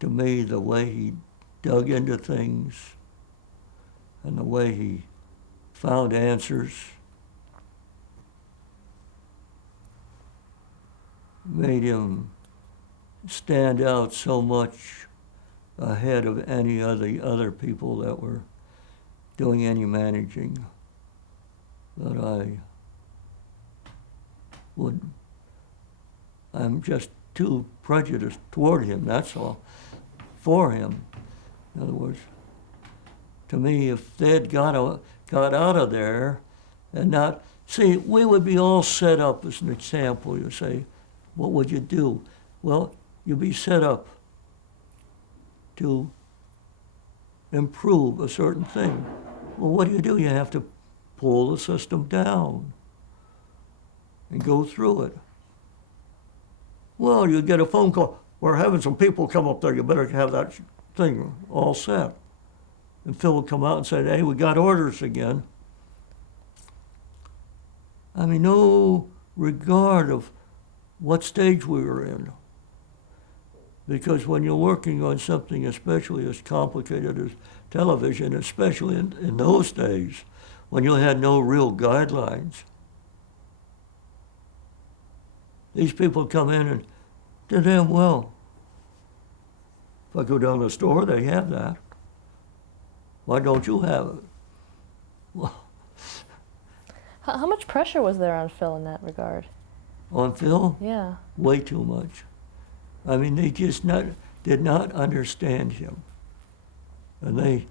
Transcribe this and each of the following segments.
to me, the way he dug into things and the way he found answers made him stand out so much ahead of any of the other people that were doing any managing that I'm just too prejudiced toward him, that's all, for him. In other words, to me, if they'd got out of there and not, see, we would be all set up as an example. You say, what would you do? Well, you'd be set up to improve a certain thing. Well, what do? You have to pull the system down and go through it. Well, you get a phone call, we're having some people come up there, you better have that thing all set. And Phil would come out and say, hey, we got orders again. I mean, no regard of what stage we were in. Because when you're working on something especially as complicated as television, especially in those days, when you had no real guidelines, these people come in and did damn well. If I go down to the store, they have that. Why don't you have it? Well, how much pressure was there on Phil in that regard? on Phil? Yeah. Way too much. I mean, they just did not understand him. And they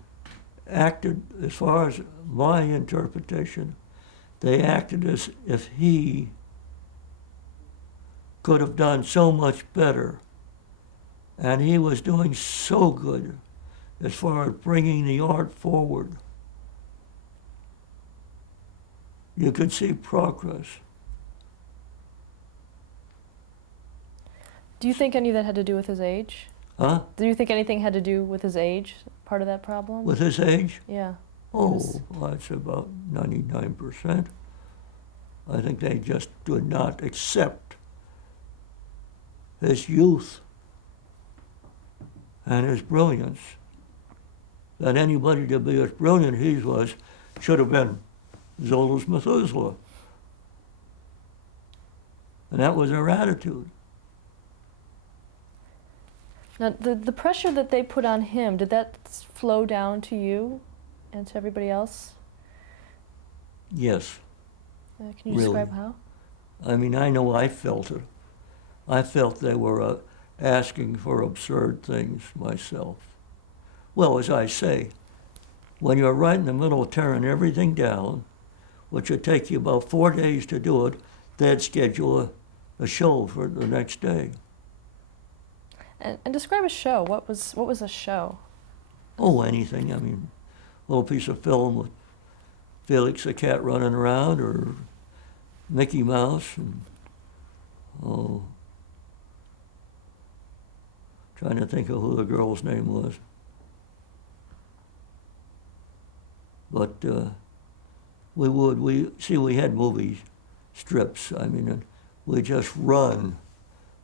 acted, as far as my interpretation, they acted as if he could have done so much better. And he was doing so good as far as bringing the art forward. You could see progress. Do you think any of that had to do with his age? Huh? Do you think anything had to do with his age, part of that problem? With his age? Yeah. Oh, that's about 99%. I think they just did not accept his youth and his brilliance. That anybody to be as brilliant as he was should have been Zola's Methuselah. And that was their attitude. Now, the pressure that they put on him, did that flow down to you and to everybody else? Yes. Can you describe how? I mean, I know I felt it. I felt they were asking for absurd things myself. Well, as I say, when you're right in the middle of tearing everything down, which would take you about 4 days to do it, they'd schedule a show for the next day. And describe a show. What was a show? Oh, anything. I mean, a little piece of film with Felix the cat running around, or Mickey Mouse, and trying to think of who the girl's name was. But we had movie strips. I mean, and we'd just run.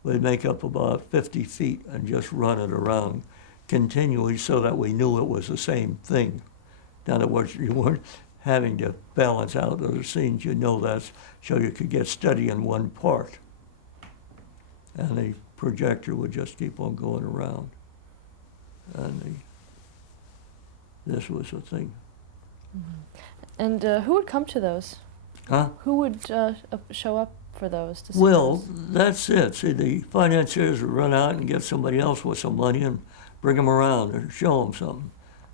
We'd make up about 50 feet and just run it around continually so that we knew it was the same thing. In other words, you weren't having to balance out other scenes. You know that's so you could get steady in one part. And the projector would just keep on going around. And this was the thing. Mm-hmm. And who would come to those? Huh? Who would show up for those? To see Well, those? that's it. See, the financiers would run out and get somebody else with some money and bring them around and show them something.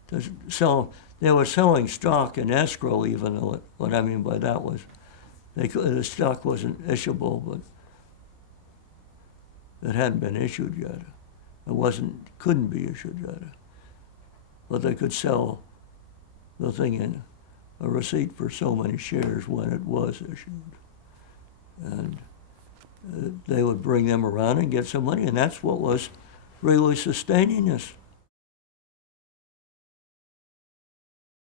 To sell, they were selling stock in escrow even, though what I mean by that was the stock wasn't issuable, but it hadn't been issued yet. Couldn't be issued yet. But they could sell the thing in a receipt for so many shares when it was issued. And they would bring them around and get some money, and that's what was really sustaining us.